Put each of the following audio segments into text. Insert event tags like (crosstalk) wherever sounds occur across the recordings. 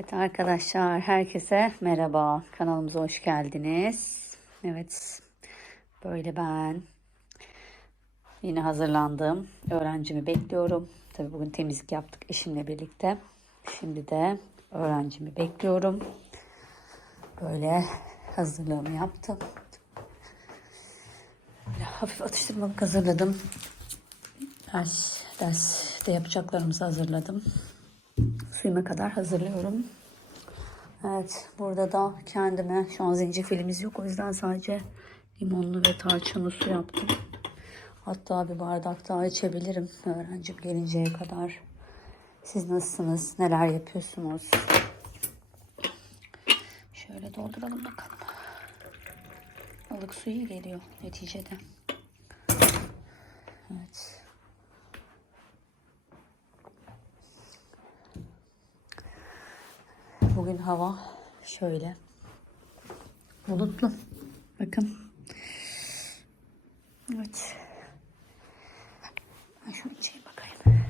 Evet arkadaşlar herkese merhaba kanalımıza hoş geldiniz. Evet böyle ben yine hazırlandım. Öğrencimi bekliyorum. Tabii bugün temizlik yaptık eşimle birlikte. Şimdi de öğrencimi bekliyorum. Böyle hazırlığımı yaptım. Böyle hafif atıştırmalık hazırladım. Ders, derste yapacaklarımızı hazırladım. Suyuma kadar hazırlıyorum. Evet burada da kendime şu an zencefilimiz yok. O yüzden sadece limonlu ve tarçınlı su yaptım. Hatta bir bardak daha içebilirim öğrencim gelinceye kadar. Siz nasılsınız? Neler yapıyorsunuz? Şöyle dolduralım bakalım. Balık suyu geliyor neticede. Evet. Bugün hava şöyle. Bulutlu. Bakın. Evet. Ben şunu içeyim bakayım.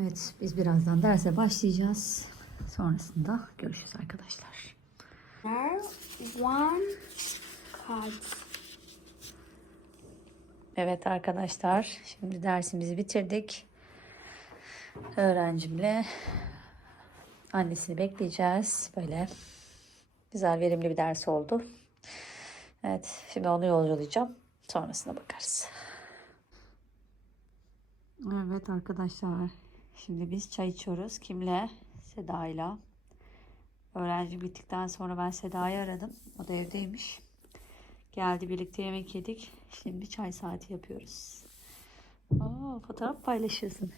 Evet biz birazdan derse başlayacağız. Sonrasında görüşürüz arkadaşlar. One card. Evet arkadaşlar şimdi dersimizi bitirdik. Öğrencimle annesini bekleyeceğiz. Böyle güzel verimli bir ders oldu. Evet şimdi onu yolculayacağım. Sonrasına bakarız. Evet arkadaşlar şimdi biz çay içiyoruz. Kimle? Seda'yla. Öğrenci bittikten sonra ben Seda'yı aradım. O da evdeymiş. Geldi birlikte yemek yedik. Şimdi çay saati yapıyoruz. Aa, fotoğraf paylaşıyorsun.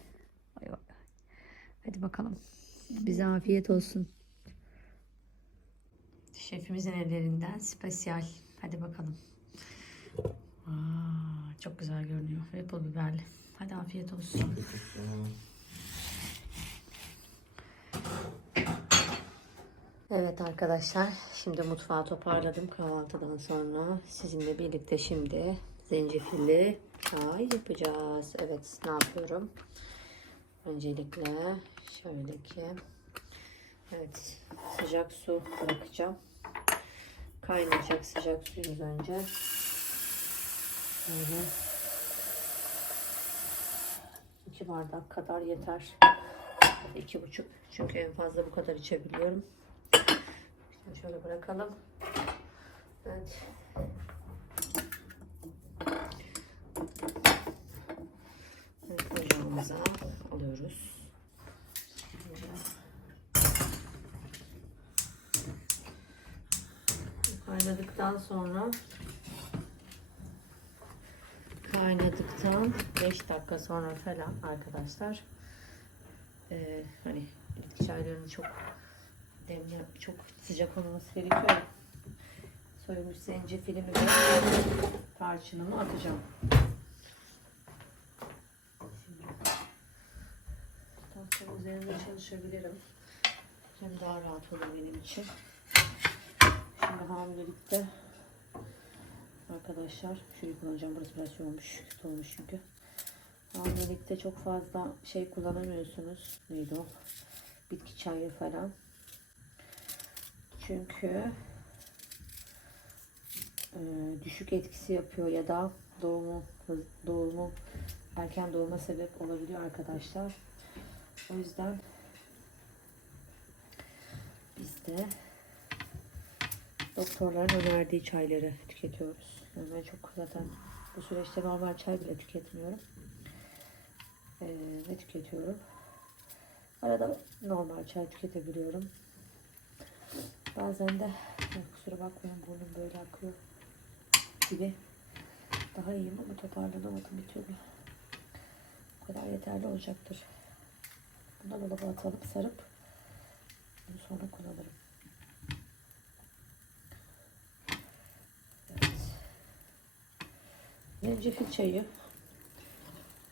Vay vay. Hadi bakalım. Bize afiyet olsun. Şefimizin ellerinden spesiyal. Hadi bakalım. Aa, çok güzel görünüyor. Ve pul biberli. Hadi afiyet olsun. Evet arkadaşlar, şimdi mutfağı toparladım kahvaltıdan sonra. Sizinle birlikte şimdi zencefilli çay yapacağız. Evet, ne yapıyorum? Öncelikle şöyle ki, evet sıcak su bırakacağım. Kaynayacak sıcak suyumuz önce. Böyle iki bardak kadar yeter. İki buçuk. Çünkü en fazla bu kadar içebiliyorum. Şimdi şöyle bırakalım. Evet, ocağımıza alıyoruz. Kaynadıktan sonra kaynadıktan 5 dakika sonra falan arkadaşlar eee, hani çayların çok demli çok sıcak olması gerekiyor. Soyulmuş zencefilimi tarçınımı atacağım. Tahtanın üzerinde çalışabilirim. Hem daha rahat olur benim için. Şimdi hamilelikte arkadaşlar şöyle kullanacağım. Burası biraz olmuş. Kötü olmuş çünkü. Hamilelikte çok fazla şey kullanamıyorsunuz. Neydi o? Bitki çayı falan. Çünkü e, düşük etkisi yapıyor ya da doğumu doğumu erken doğuma sebep olabiliyor arkadaşlar. O yüzden biz de doktorların önerdiği çayları tüketiyoruz. Yani ben çok zaten bu süreçte normal çay bile tüketmiyorum. E, ne tüketiyorum? Arada normal çay tüketebiliyorum. Bazen de kusura bakmayın burnum böyle akıyor gibi. Daha iyiyim ama toparlanamadım bir türlü. Bu kadar yeterli olacaktır. Bundan dolaba atalım sarıp bunu sonra kullanırım. Evet. Zencefil çayı.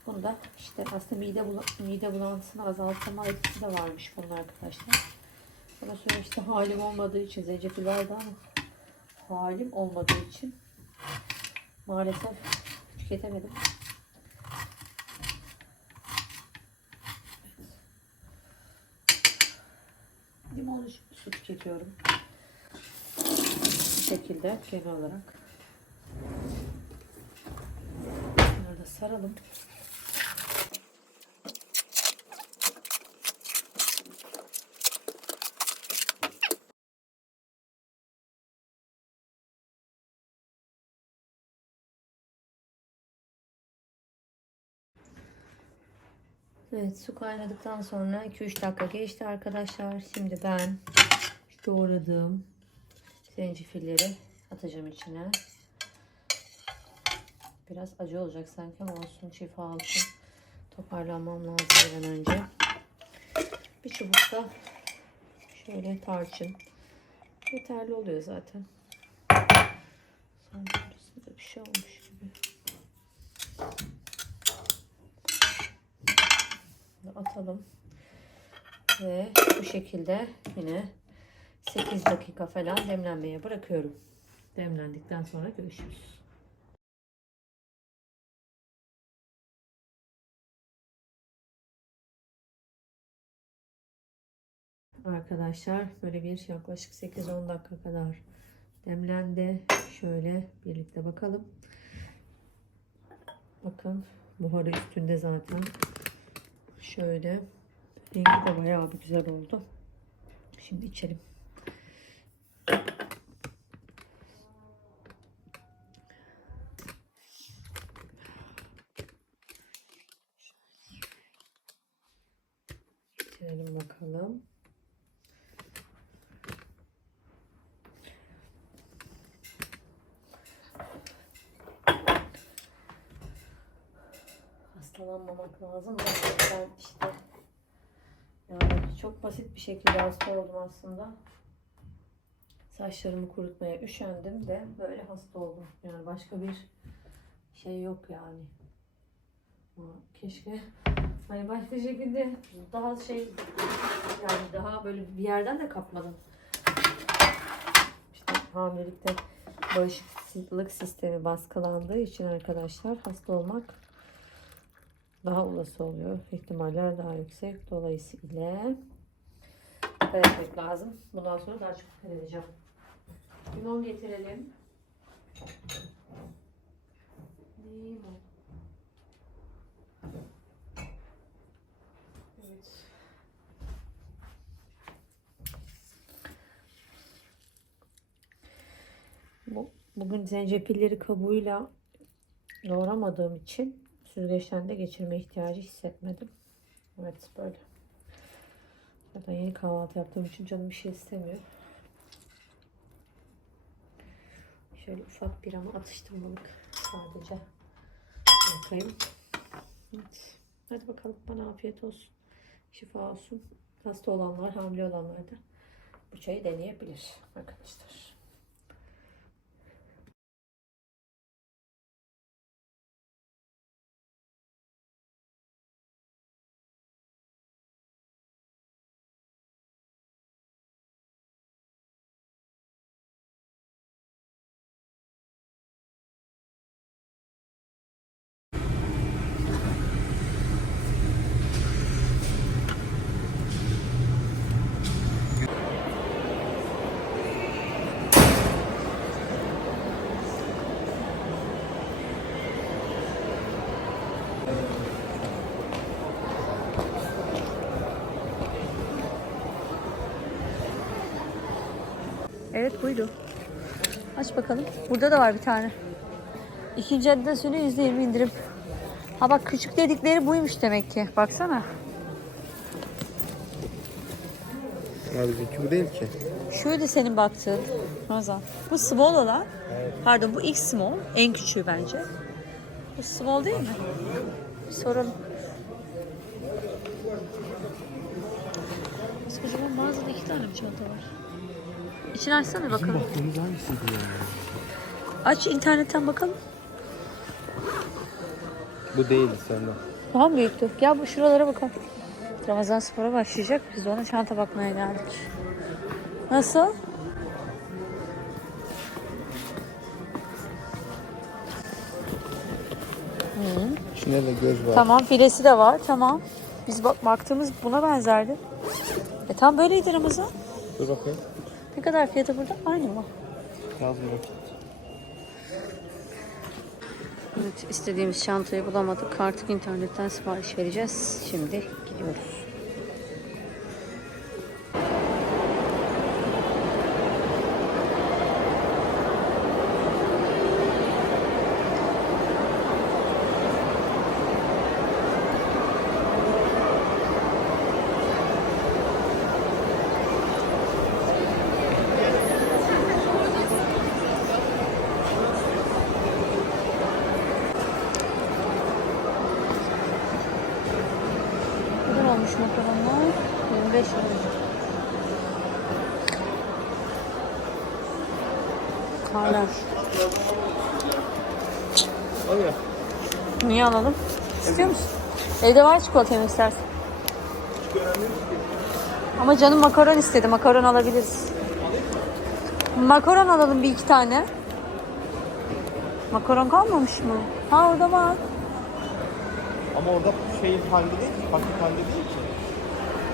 Bunda işte aslında mide, bula mide bulantısını azaltma etkisi de varmış bunun arkadaşlar. Bana sonra işte halim olmadığı için zencefil vardı ama halim olmadığı için maalesef tüketemedim. limon su tüketiyorum. Bu şekilde genel olarak. Bunları da saralım. Evet su kaynadıktan sonra 2-3 dakika geçti arkadaşlar. Şimdi ben doğradığım zencefilleri atacağım içine. Biraz acı olacak sanki ama olsun şifa olsun. Toparlanmam lazım bir an önce. Bir çubuk da şöyle tarçın. Yeterli oluyor zaten. Sanki burasında bir şey olmuş gibi. atalım. Ve bu şekilde yine 8 dakika falan demlenmeye bırakıyorum. Demlendikten sonra görüşürüz. Arkadaşlar böyle bir yaklaşık 8-10 dakika kadar demlendi. Şöyle birlikte bakalım. Bakın buharı üstünde zaten. Şöyle. Rengi de bayağı bir güzel oldu. Şimdi içelim bakalım. Hastalanmamak lazım. Ben işte yani çok basit bir şekilde hasta oldum aslında. Saçlarımı kurutmaya üşendim de böyle hasta oldum. Yani başka bir şey yok yani. Keşke hani başka şekilde daha şey yani daha böyle bir yerden de kapmadım. İşte hamilelikte bağışıklık sistemi baskılandığı için arkadaşlar hasta olmak daha olası oluyor. İhtimaller daha yüksek. Dolayısıyla dikkat etmek lazım. Bundan sonra daha çok dikkat edeceğim. Limon getirelim. Limon. Bugün zencefilleri kabuğuyla doğramadığım için süzgeçten de geçirme ihtiyacı hissetmedim. Evet böyle. Zaten yeni kahvaltı yaptığım için canım bir şey istemiyor. Şöyle ufak bir ama atıştırmalık sadece yapayım. Evet. Hadi bakalım bana afiyet olsun. Şifa olsun. Hasta olanlar, hamile olanlar da bu çayı deneyebilir arkadaşlar. Evet buydu. Aç bakalım. Burada da var bir tane. İkinci Adidas ürünü %20 indirim. Ha bak küçük dedikleri buymuş demek ki. Baksana. Abi bizimki bu değil ki. Şöyle senin baktığın. Ramazan. Bu small olan. Pardon bu X small. En küçüğü bence. Bu small değil mi? Bir soralım. Kocaman mağazada iki tane mi çanta var? İçini açsana bakalım. Baktığımız hangisiydi ya? Aç internetten bakalım. Bu değildi senden. Daha mı büyüktü? Gel bu şuralara bakalım. Ramazan spora başlayacak. Biz de ona çanta bakmaya geldik. Nasıl? İçinde de göz var. Tamam filesi de var. Tamam. Biz bak baktığımız buna benzerdi. E tam böyleydi Ramazan. Dur bakayım. Ne kadar fiyatı burada? Aynı mı? Vakit. Evet, istediğimiz çantayı bulamadık. Artık internetten sipariş vereceğiz. Şimdi gidiyoruz. Makaronlar? 25 lira. Ya. Niye alalım? İstiyor musun? Evde var çikolata yemek istersen. Ama canım makaron istedi. Makaron alabiliriz. Makaron alalım bir iki tane. Makaron kalmamış mı? Ha orada var. Ama orada şey halde değil paket halde değil.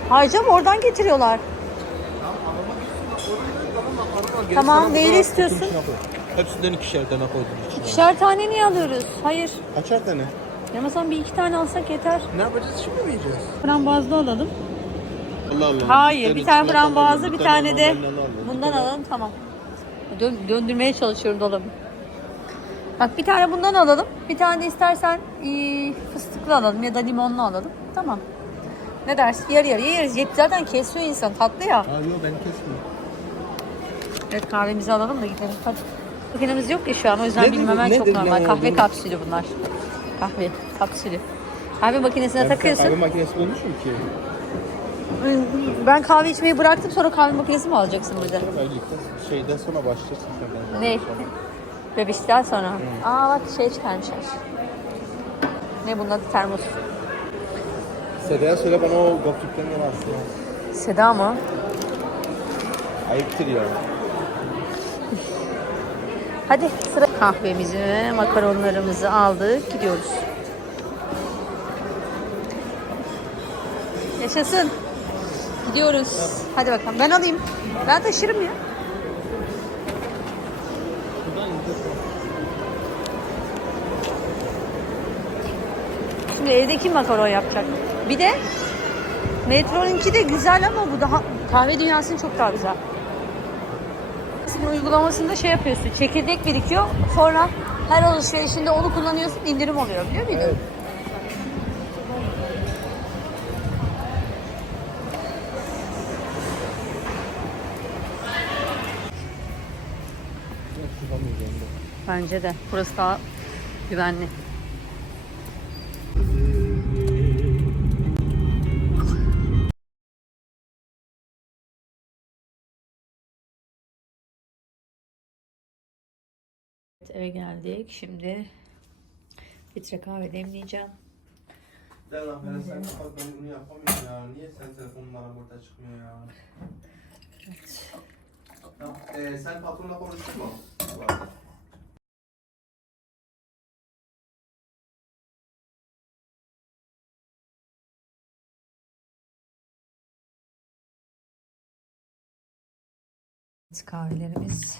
Harcam oradan getiriyorlar. Tamam, neyi istiyorsun? Hepsinden ikişer tane koydum içine. İkişer tane niye alıyoruz? Hayır. Kaçar tane? Ramazan bir iki tane alsak yeter. Ne yapacağız şimdi mi yiyeceğiz? Frambuazlı alalım. Allah Allah. Hayır, bir tane frambuazlı, bir tane de bundan alalım. Tamam. Dön- döndürmeye çalışıyorum dolabı. Bak bir tane bundan alalım. Bir tane de istersen ee, fıstıklı alalım ya da limonlu alalım. Tamam. Ne dersin? Yarı yarıya yeriz. Yet- Zaten kesiyor insan. Tatlı ya. Aa yok ben kesmiyorum. Evet kahvemizi alalım da gidelim. Hadi. Makinemiz yok ya şu an o yüzden Nedir- bilmemen çok nedir normal. yani Kahve bu? kapsülü bunlar. Kahve kapsülü. Kahve makinesine takıyorsun. Kahve makinesi bulmuşum ki. Ben kahve içmeyi bıraktım sonra kahve makinesi mi alacaksın burada? Aylıkta şeyden sonra başlarsın sen. Ne? Bebişten sonra. Aa bak şey çıkarmışlar. Ne bunun adı termos. Seda'ya söyle bana o gofrikten ne varsa ya. Seda mı? Ayıptır ya. Hadi sıra. Kahvemizi, makaronlarımızı aldık. Gidiyoruz. Yaşasın. Gidiyoruz. Hadi bakalım. Ben alayım. Ben taşırım ya. Şimdi evde kim makaron yapacak? Bir de Metron'unki de güzel ama bu daha kahve dünyasının çok daha güzel. Sizin uygulamasında şey yapıyorsun. Çekirdek birikiyor. Sonra her alışverişinde onu kullanıyorsun. indirim oluyor biliyor muydun? Evet. Bence de. Burası daha güvenli. Eve geldik. Şimdi filtre kahve demleyeceğim. Lan ben sen kapat ben bunu yapamıyorum ya. Niye sen telefonun bana burada çıkmıyor ya? Evet. ya e, sen patronla konuştun mu? Kahvelerimiz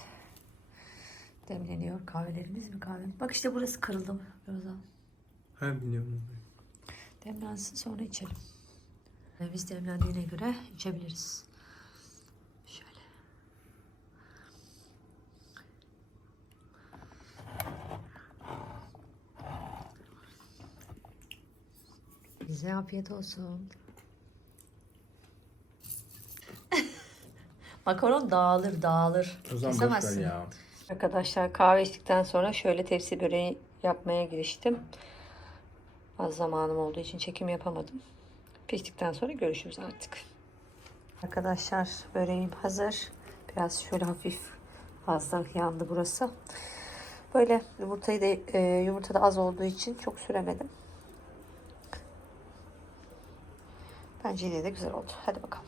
demleniyor. Kahvelerimiz mi kahve? Bak işte burası kırıldı mı? Birazdan. He biliyorum. Demlensin sonra içelim. Biz demlendiğine göre içebiliriz. Şöyle. Bize afiyet olsun. (laughs) Makaron dağılır dağılır. O zaman boş Kesemezsin. ver ya. Arkadaşlar kahve içtikten sonra şöyle tepsi böreği yapmaya giriştim. Az zamanım olduğu için çekim yapamadım. Piştikten sonra görüşürüz artık. Arkadaşlar böreğim hazır. Biraz şöyle hafif fazla yandı burası. Böyle yumurtayı da e, yumurta da az olduğu için çok süremedim. Bence yine de güzel oldu. Hadi bakalım.